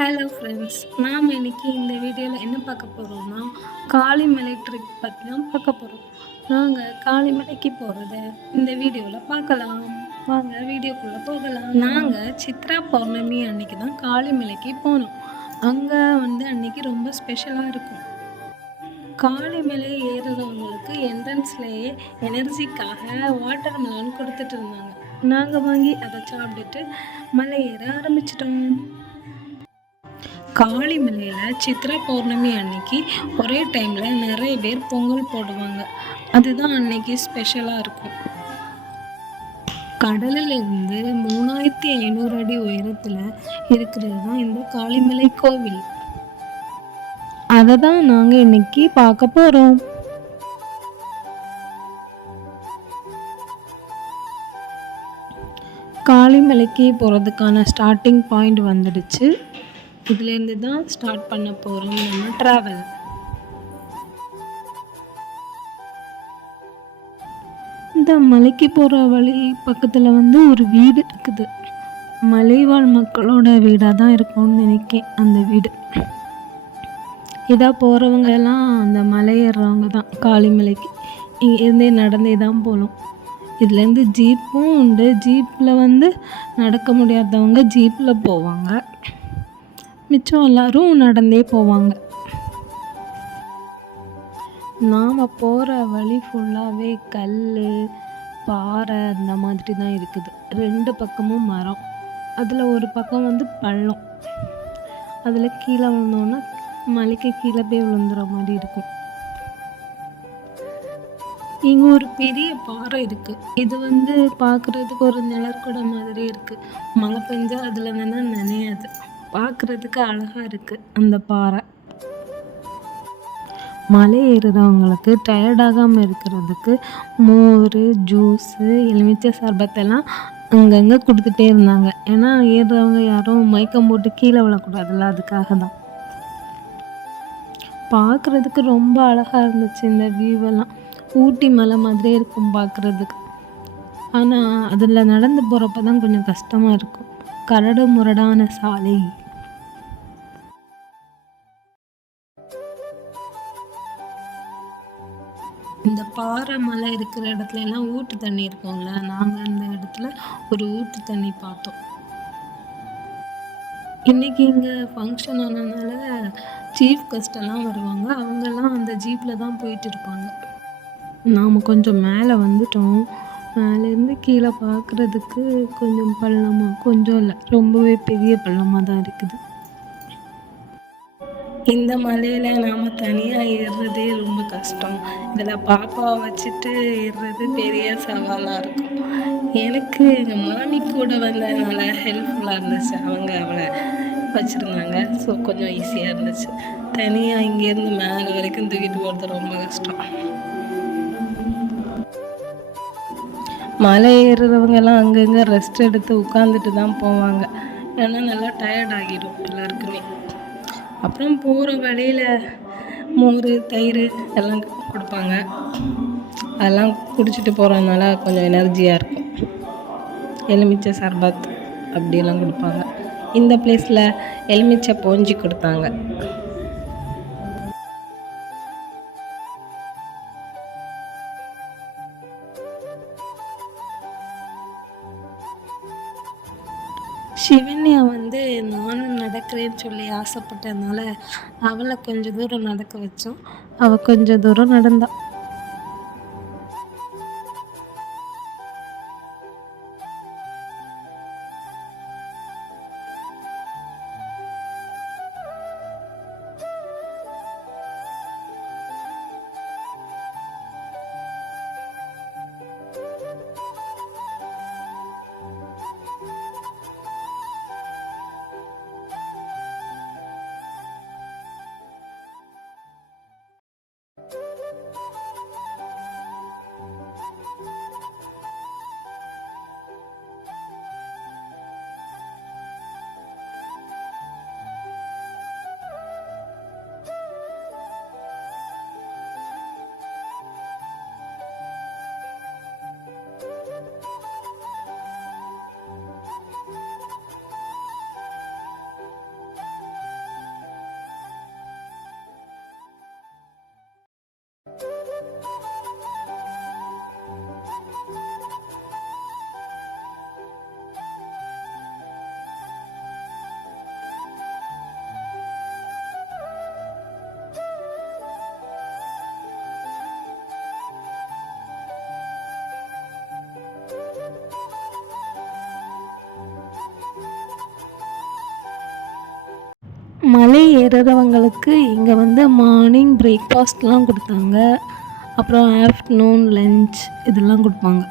Hello friends, நாம் இன்னைக்கு இந்த வீடியோவில் என்ன பார்க்க போகிறோம்னா காளிமலை ட்ரிப் பற்றி தான் பார்க்க போகிறோம். நாங்கள் காளிமலைக்கு போகிறத இந்த வீடியோவில் பார்க்கலாம். வாங்க வீடியோக்குள்ளே போகலாம். நாங்கள் சித்ரா பௌர்ணமி அன்னைக்கு தான் காளிமலைக்கு போனோம். அங்கே அன்னைக்கு ரொம்ப ஸ்பெஷலாக இருக்கும். காளிமலை ஏறுறவங்களுக்கு என்ட்ரன்ஸ்லேயே எனர்ஜிக்காக வாட்டர் மெலன் கொடுத்துட்டு இருந்தாங்க. நாங்கள் வாங்கி அதை சாப்பிட்டுட்டு மலை ஏற ஆரம்பிச்சிட்டோம். காளிமலையில் சித்ரா பௌர்ணமி அன்னைக்கு ஒரே டைமில் நிறைய பேர் பொங்கல் போடுவாங்க. அதுதான் அன்னைக்கு ஸ்பெஷலாக இருக்கும். கடலிலிருந்து 3500 அடி உயரத்தில் இருக்கிறது தான் இந்த காளிமலை கோவில். அதை தான் நாங்கள் இன்னைக்கு பார்க்க போகிறோம். காளிமலைக்கு போகிறதுக்கான ஸ்டார்டிங் பாயிண்ட் வந்துடுச்சு. இதுலேருந்து தான் ஸ்டார்ட் பண்ண போகிறோம் நம்ம ட்ராவல். இந்த மலைக்கு போகிற வழி பக்கத்தில் ஒரு வீடு இருக்குது. மலைவாழ் மக்களோட வீடாக தான் இருக்கும்னு நினைக்கிறேன் அந்த வீடு. இதாக போகிறவங்க எல்லாம் அந்த மலை ஏறுறவங்க தான் காளிமலைக்கு. இங்கேருந்தே நடந்தே தான் போகணும். இதுலேருந்து ஜீப்பும் உண்டு. ஜீப்பில் நடக்க முடியாதவங்க ஜீப்பில் போவாங்க. மிச்சம் எல்லாரும் நடந்தே போவாங்க. நாம் போகிற வழி ஃபுல்லாகவே கல், பாறை அந்த மாதிரி தான் இருக்குது. 2 பக்கமும் மரம். அதில் ஒரு பக்கம் பள்ளம். அதில் கீழே விழுந்தோன்னா மலைக்கு கீழே போய் விழுந்துற மாதிரி இருக்கும். இங்கே ஒரு பெரிய பாறை இருக்குது. இது பார்க்குறதுக்கு ஒரு நிழற்குட மாதிரி இருக்குது. மழை பெஞ்சால் அதில் நனையாது. பார்க்குறதுக்கு அழகாக இருக்குது அந்த பாறை. மலை ஏறுறவங்களுக்கு டயர்டாகாமல் இருக்கிறதுக்கு மோர், ஜூஸு, எலுமிச்சை சர்பத்தெல்லாம் அங்கங்கே கொடுத்துட்டே இருந்தாங்க. ஏன்னா ஏறுறவங்க யாரும் மயக்கம் போட்டு கீழே விழக்கூடாதுல்ல, அதுக்காக தான். பார்க்குறதுக்கு ரொம்ப அழகாக இருந்துச்சு இந்த வியூவெல்லாம். ஊட்டி மலை மாதிரியே இருக்கும் பார்க்குறதுக்கு. ஆனால் அதில் நடந்து போகிறப்ப தான் கொஞ்சம் கஷ்டமாக இருக்கும். கரடு முரடான சாலை. இந்த பாறை மலை இருக்கிற இடத்துல எல்லாம் ஊட்டு தண்ணி இருக்கும்ல, நாங்கள் அந்த இடத்துல ஒரு ஊட்டு தண்ணி பார்த்தோம். இன்னைக்கு இங்கே ஃபங்க்ஷன் ஆனதுனால சீஃப் கெஸ்டெல்லாம் வருவாங்க. அவங்கெல்லாம் அந்த ஜீப்பில் தான் போயிட்டு இருப்பாங்க. நாம் கொஞ்சம் மேலே வந்துட்டோம். மேலேருந்து கீழே பார்க்குறதுக்கு கொஞ்சம் பள்ளமாக, கொஞ்சம் இல்லை ரொம்பவே பெரிய பள்ளமாக தான் இருக்குது. இந்த மலையில் நாம் தனியாக ஏறுறதே ரொம்ப கஷ்டம். இதில் பாப்பாவை வச்சுட்டு ஏறுறது பெரிய சவாலாக இருக்கும். எனக்கு எங்கள் மாமி கூட வந்ததுனால ஹெல்ப்ஃபுல்லாக இருந்துச்சு. அவங்க அவளை வச்சுருந்தாங்க. ஸோ கொஞ்சம் ஈஸியாக இருந்துச்சு. தனியாக இங்கேருந்து மேலே வரைக்கும் தூக்கிட்டு போகிறது ரொம்ப கஷ்டம். மலை ஏறுறவங்கெல்லாம் அங்கங்கே ரெஸ்ட் எடுத்து உட்காந்துட்டு தான் போவாங்க. ஏன்னா நல்லா டயர்ட் ஆகிடும் எல்லாருக்குமே. அப்புறம் போகிற வழியில் மோர், தயிர் எல்லாம் கொடுப்பாங்க. அதெல்லாம் குடிச்சிட்டு போகிறதுனால கொஞ்சம் எனர்ஜியாக இருக்கும். எலுமிச்சை சர்பத் அப்படியெல்லாம் கொடுப்பாங்க. இந்த பிளேஸில் எலுமிச்சை போஞ்சி கொடுத்தாங்க. சிவன்யா நானும் நடக்கிறேன்னு சொல்லி ஆசைப்பட்டதுனால அவளை கொஞ்சம் தூரம் நடக்க வச்சோம். அவள் கொஞ்சம் தூரம் நடந்தா. மலை ஏறுறவங்களுக்கு இங்கே வந்து மார்னிங் பிரேக்ஃபாஸ்ட்லாம் கொடுத்தாங்க. அப்புறம் ஆஃப்டர்நூன் லன்ச் இதெல்லாம் கொடுப்பாங்க.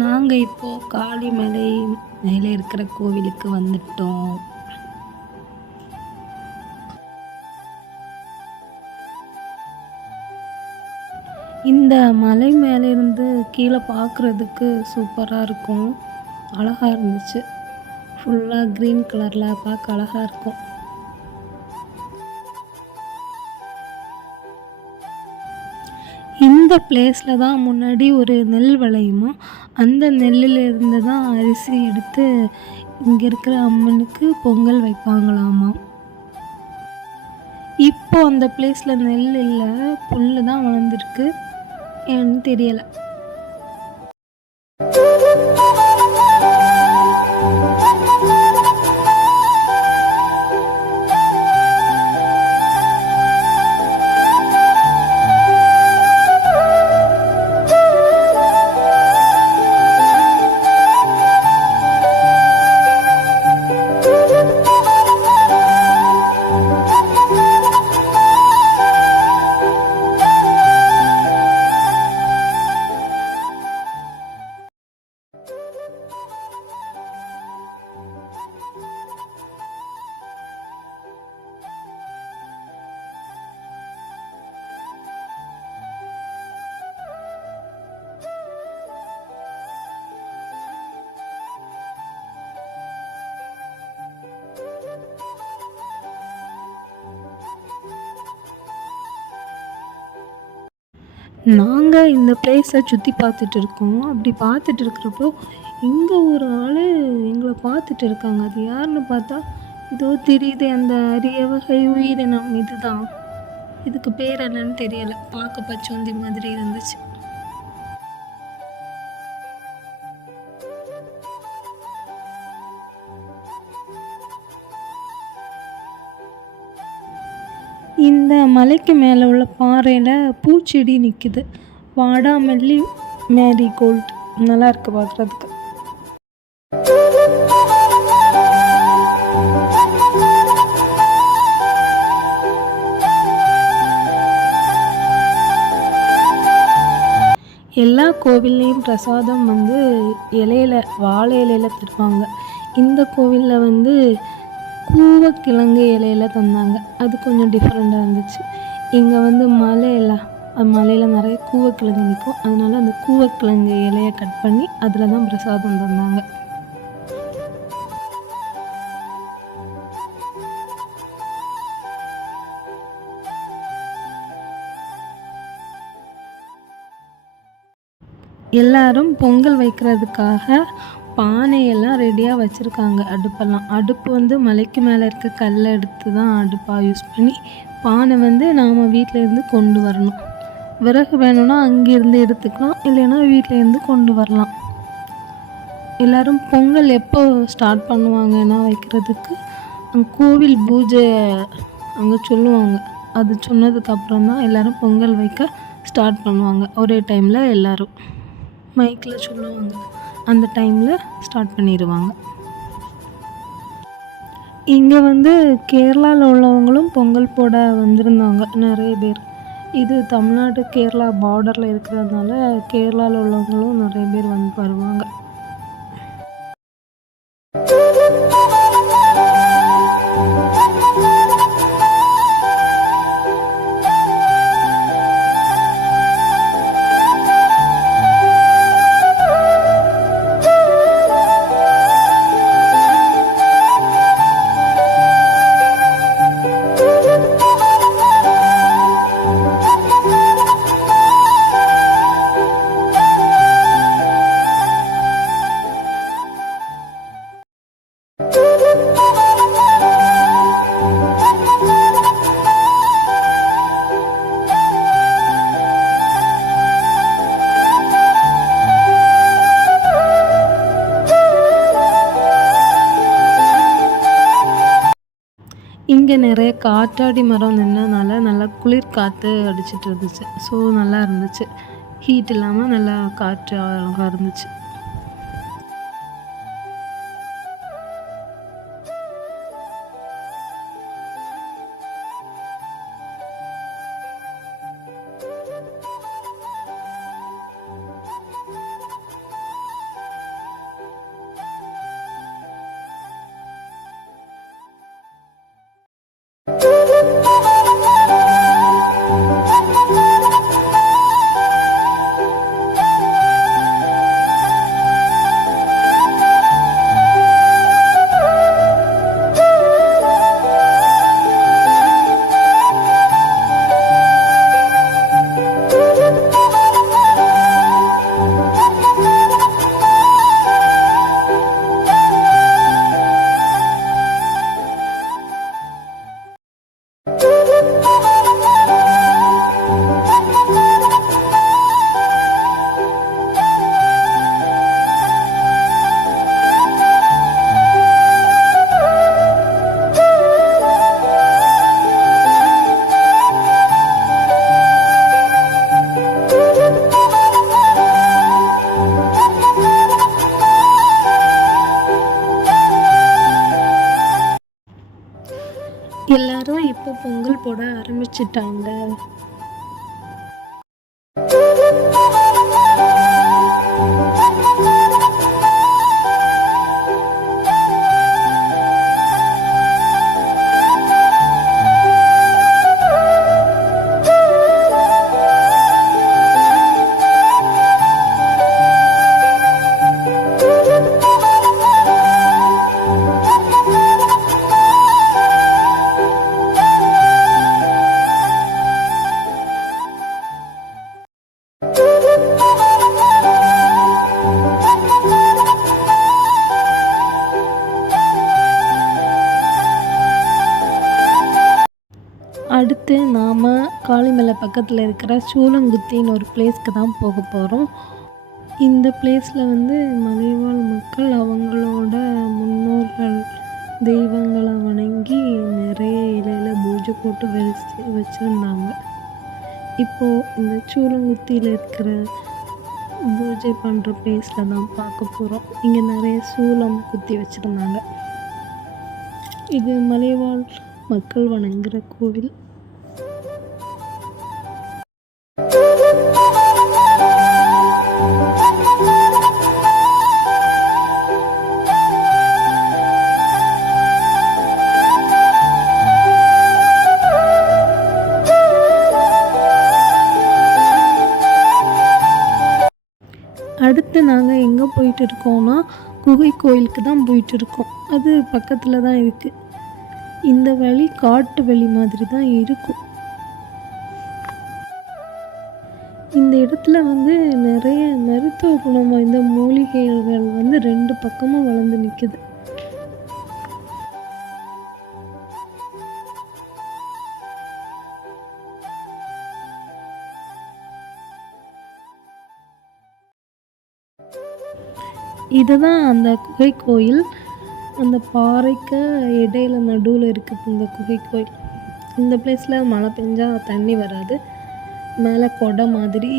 நாங்கள் இப்போது காளிமலை மேலே இருக்கிற கோவிலுக்கு வந்துட்டோம். இந்த மலை மேலேருந்து கீழே பார்க்குறதுக்கு சூப்பராக இருக்கும். அழகாக இருந்துச்சு. ஃபுல்லாக க்ரீன் கலரில் பார்க்க அழகாக இருக்கும். இந்த பிளேஸில் தான் முன்னாடி ஒரு நெல் விளையுமா. அந்த நெல்லிலிருந்து தான் அரிசி எடுத்து இங்கே இருக்கிற அம்மனுக்கு பொங்கல் வைப்பாங்களாமா. இப்போ அந்த பிளேஸில் நெல் இல்லை, புல் தான் வளர்ந்துருக்கு. ஏன்னு தெரியலை. நாங்கள் இந்த பிளேஸை சுற்றி பார்த்துட்டு இருக்கோம். அப்படி பார்த்துட்டு இருக்கிறப்போ இங்கே ஒரு ஆள் எங்களை பார்த்துட்டு இருக்காங்க. அது யாருன்னு பார்த்தா இதோ தெரியுது, அந்த அரிய வகை உயிரினம் இதுதான். இதுக்கு பேர் என்னன்னு தெரியலை. பார்க்க பச்சோந்தி மாதிரி இருந்துச்சு. இந்த மலைக்கு மேலே உள்ள பாறையில் பூச்செடி நிற்குது. வாடாமல்லி, மேரிகோல்ட். நல்லா இருக்குது பார்க்குறதுக்கு. எல்லா கோவில்லையும் பிரசாதம் வந்து இலையில, வாழை இலையில தருவாங்க. இந்த கோவிலில் வந்து கூவக்கிழங்கு இலையில தந்தாங்க. அது கொஞ்சம் டிஃப்ரெண்ட்டாக இருந்துச்சு. இங்கே வந்து மலையில் நிறைய கூவக்கிழங்கு நிற்கும். அதனால அந்த கூவக்கிழங்கு இலையை கட் பண்ணி அதில் தான் பிரசாதம் தந்தாங்க. எல்லாரும் பொங்கல் வைக்கிறதுக்காக பானையெல்லாம் ரெடியாக வச்சுருக்காங்க. அடுப்பு வந்து மலைக்கு மேலே இருக்க கல்லை எடுத்து தான் அடுப்பாக யூஸ் பண்ணி, பானை வந்து நாம் வீட்டிலேருந்து கொண்டு வரணும். விறகு வேணும்னா அங்கேருந்து எடுத்துக்கலாம், இல்லைன்னா வீட்டிலேருந்து கொண்டு வரலாம். எல்லோரும் பொங்கல் எப்போ ஸ்டார்ட் பண்ணுவாங்கன்னா வைக்கிறதுக்கு, கோவில் பூஜை அங்கே சொல்லுவாங்க. அது சொன்னதுக்கப்புறம் தான் எல்லோரும் பொங்கல் வைக்க ஸ்டார்ட் பண்ணுவாங்க. ஒரே டைமில் எல்லோரும் மைக்கில் சொல்லுவாங்க. அந்த டைமில் ஸ்டார்ட் பண்ணிடுவாங்க. இங்கே வந்து கேரளாவில் உள்ளவங்களும் பொங்கல் போட வந்திருந்தாங்க நிறைய பேர். இது தமிழ்நாடு கேரளா பார்டரில் இருக்கிறதுனால கேரளாவில் உள்ளவங்களும் நிறைய பேர் வருவாங்க. இங்கே நிறைய காற்றாடி மரம் நின்றனால நல்லா குளிர் காற்று அடிச்சிட்டு இருந்துச்சு. ஸோ நல்லா இருந்துச்சு. ஹீட் இல்லாமல் நல்லா காற்று அழகாக இருந்துச்சு. எல்லாரும் இப்போ பொங்கல் போட ஆரம்பிச்சிட்டாங்க. அடுத்து நாம் காளிமலை பக்கத்தில் இருக்கிற சூளங்குத்தின்னு ஒரு பிளேஸ்க்கு தான் போக போகிறோம். இந்த பிளேஸில் வந்து மலைவாழ் மக்கள் அவங்களோட முன்னோர்கள் தெய்வங்களை வணங்கி நிறைய இலையில் பூஜை போட்டு வச்சுருந்தாங்க. இப்போது இந்த சூளங்குத்தியில் இருக்கிற பூஜை பண்ணுற பிளேஸில் தான் பார்க்க போகிறோம். இங்கே நிறைய சூளம் குத்தி வச்சுருந்தாங்க. இது மலைவாழ் மக்கள் வணங்குகிற கோவில். அடுத்து நாங்கள் எங்கே போயிட்டு இருக்கோம்னா குகை கோயிலுக்கு தான் போயிட்டு இருக்கோம். அது பக்கத்தில் தான் இருக்குது. இந்த வழி காட்டு வழி மாதிரி தான் இருக்கும். இந்த இடத்துல வந்து நிறைய மருத்துவ குணம் வாய்ந்த மூலிகைகள் வந்து 2 பக்கமும் வளர்ந்து நிற்குது. இதுதான் அந்த குகை கோயில். அந்த பாறைக்கு இடையில நடுவில் இருக்குது இந்த குகை கோயில். இந்த பிளேஸில் மழை பெஞ்சால் தண்ணி வராது. மேலே கொடை மாதிரி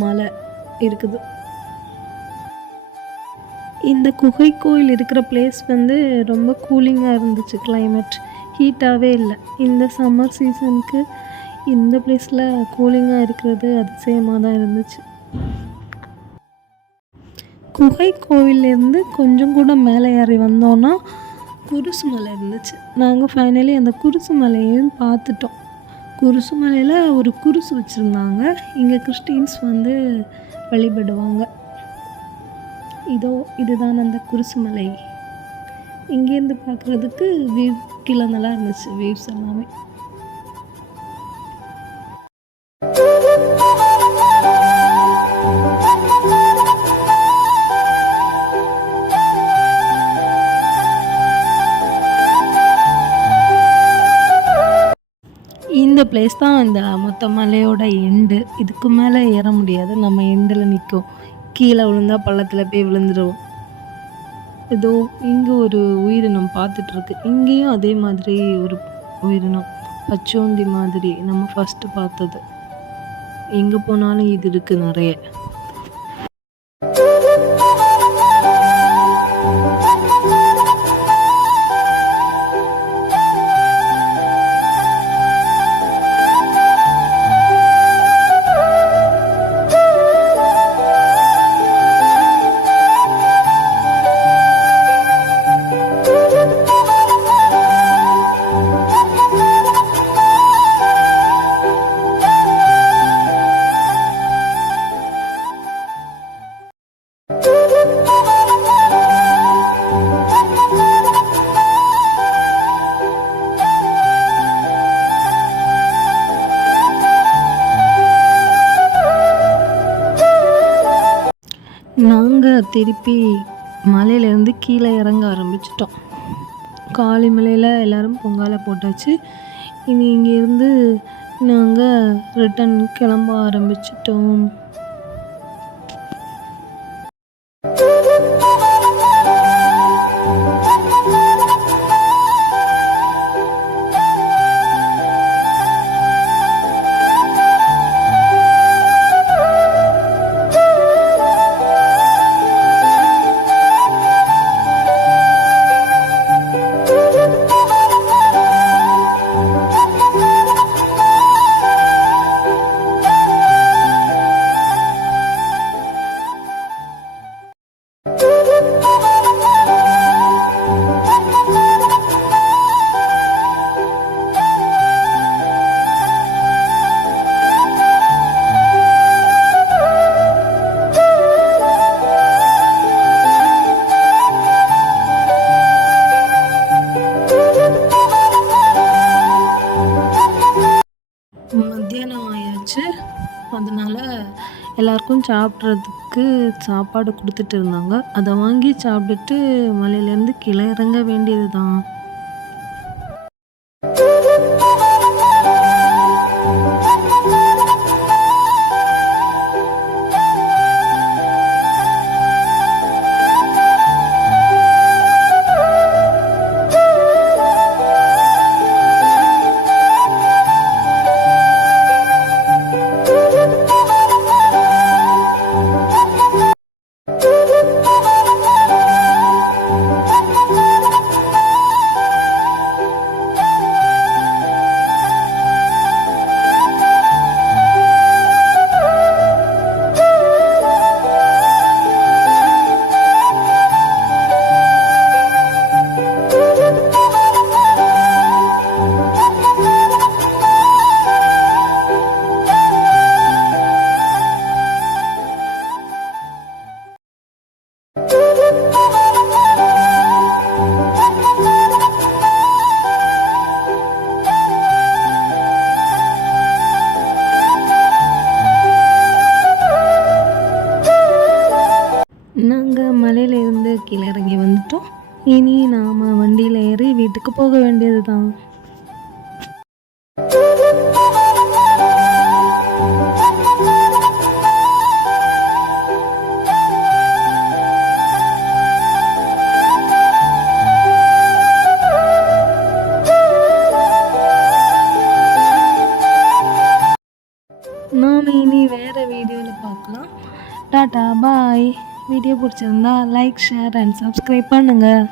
மலை இருக்குது. இந்த குகை கோயில் இருக்கிற பிளேஸ் வந்து ரொம்ப கூலிங்காக இருந்துச்சு. கிளைமேட் ஹீட்டாகவே இல்லை. இந்த சம்மர் சீசனுக்கு இந்த பிளேஸில் கூலிங்காக இருக்கிறது அதிசயமாக தான் இருந்துச்சு. குகை கோவிலேருந்து கொஞ்சம் கூட மேலே ஏறி வந்தோன்னா குருசு மலை இருந்துச்சு. நாங்கள் ஃபைனலி அந்த குருசு மலையையும் பார்த்துட்டோம். குருசு மலையில் ஒரு குருசு வச்சுருந்தாங்க. இங்கே கிறிஸ்டின்ஸ் வந்து வழிபடுவாங்க. இதுதான் அந்த குருசு மலை. இங்கேருந்து பார்க்குறதுக்கு வியூ கீழே நல்லா இருந்துச்சு. வியூஸ் எல்லாமே இந்த பிளேஸ் தான் இந்த மொத்த மலையோட எண்டு. இதுக்கு மேலே ஏற முடியாது. நம்ம எண்டில் நிற்கும். கீழே விழுந்தால் பள்ளத்தில் போய் விழுந்துடுவோம். ஏதோ இங்கே ஒரு உயிரினம் பார்த்துட்ருக்கு. இங்கேயும் அதே மாதிரி ஒரு உயிரினம். பச்சோந்தி மாதிரி நம்ம ஃபஸ்ட்டு பார்த்தது. எங்கே போனாலும் இது இருக்குது நிறைய. நாங்கள் திருப்பி மலையிலேருந்து கீழே இறங்க ஆரம்பிச்சிட்டோம். காளிமலையில் எல்லோரும் பொங்காலை போட்டாச்சு. இனி இங்கேருந்து நாங்கள் ரிட்டன் கிளம்ப ஆரம்பிச்சிட்டோம். மத்தியானம் ஆயாச்சு. அதனால் எல்லாருக்கும் சாப்பிட்றதுக்கு சாப்பாடு கொடுத்துட்டு இருந்தாங்க. அதை வாங்கி சாப்பிட்டுட்டு மலையிலேருந்து கீழே இறங்க வேண்டியது தான். நாங்கள் மலையிலேருந்து கீழே இறங்கி வந்துட்டோம். இனி நாம் வண்டியில் ஏறி வீட்டுக்கு போக வேண்டியது தான். நாம் இனி வேறு வீடியோவில் பார்க்கலாம். டாட்டா பாய். வீடியோ பிடிச்சிருந்தா லைக், ஷேர் அண்ட் சப்ஸ்கிரைப் பண்ணுங்கள்.